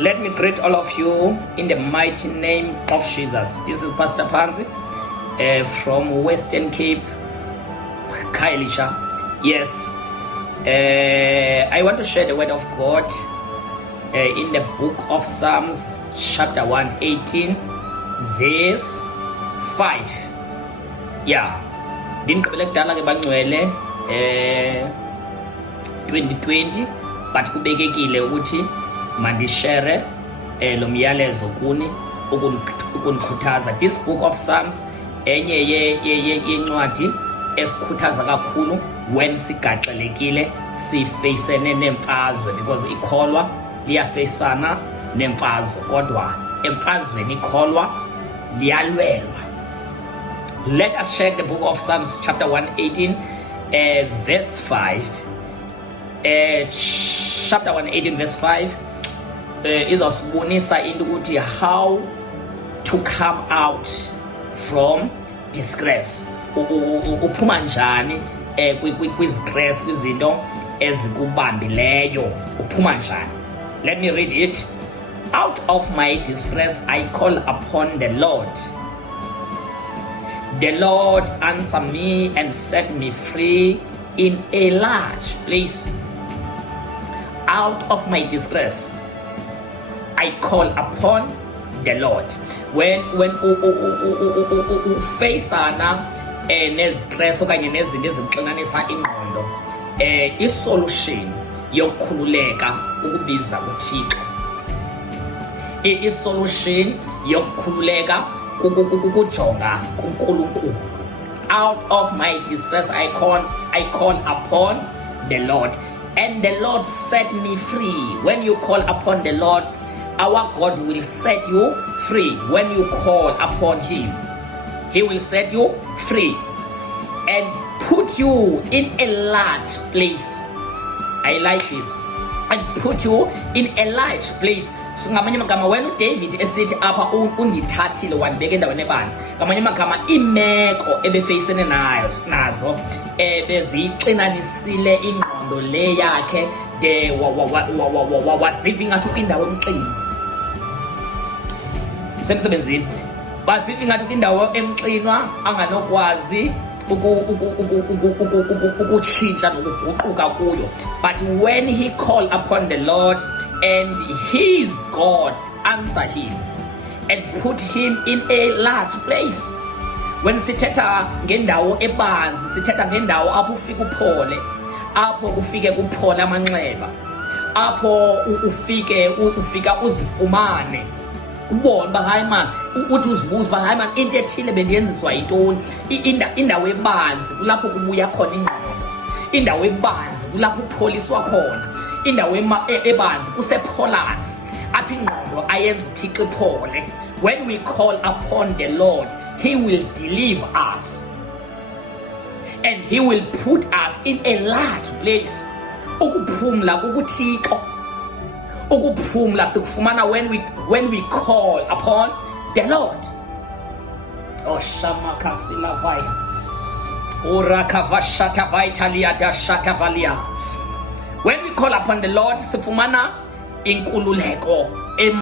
Let me greet all of you in the mighty name of Jesus. This is Pastor Panzi from Western Cape, Khayelitsha. Yes, I want to share the word of God in the book of Psalms, chapter 118, verse 5. Yeah, ndinqabele kudala ke bangcwele 2020, but kubekekile ukuthi mandishare lo myalezo kuni ukunikhuthaza. This book of Psalms enye yencwadi esikhuthaza kakhulu when sigaxelekile sifacene nemfazwe, because ikholwa liyafacana nemfazwe, kodwa emfazweni ikholwa liyalwelwa. Let us check the book of Psalms chapter 118 verse 5. Chapter 118 verse 5 izosibonisa into ukuthi how to come out from disgrace. Uphuma njani kwizigress, kwizinto ezikubambileyo, uphuma njani? Let me read it. Out of my distress I call upon the Lord. The Lord answer me and set me free in a large place. Out of my distress I call upon the Lord. When ufacana nezistress okanye nezinto ezikuxinanisa ingqondo, isolution yokukhululeka ukubiza uThixo. Isolution yokukhululeka kukujonga kuNkulunkulu. Out of my distress I call upon the Lord, and the Lord set me free. When you call upon the Lord, our God will set you free. When you call upon Him, He will set you free and put you in a large place. I like this. And put you in a large place. So ngamanye amagama wena uDavid esithi apha undithathile wandibeka endaweni ebanzi, ngamanye amagama imeko ebefacene nazo beziyixinanisile ingqondo le yakhe de waziva ngathi ukwindawo emxini. Semsebenzini baziva ngathi ukwindawo emxinwa anganokwazi ukutshintsha nokuguquka kuyo. But when he called upon the Lord, and his God answer him and put him in a large place. When sithetha ngendawo ebanzi, sithetha ngendawo apho ufika uphole, apho kufike kuphole amanxeba, apho ufika uzifumane, ubone ba hayi man, uthi uzibuza ba hayi man, into ethile bendiyenziswa yintoni. Indawo ebanzi kulapho kubuya khona ingqondo, indawo ebanzi kulapho upholiswa khona, indawo ebanzi kusepholus apho ingqondo ayenza uThixo iphole. When we call upon the Lord, He will deliver us and He will put us in a large place. Ukuphumla kukuThixo, ukuphumla sikufumana when we call upon the Lord. Oh shamakasila vaya urakavashata vaitalia dashata valia. When we call upon the Lord, sifumana inkululeko.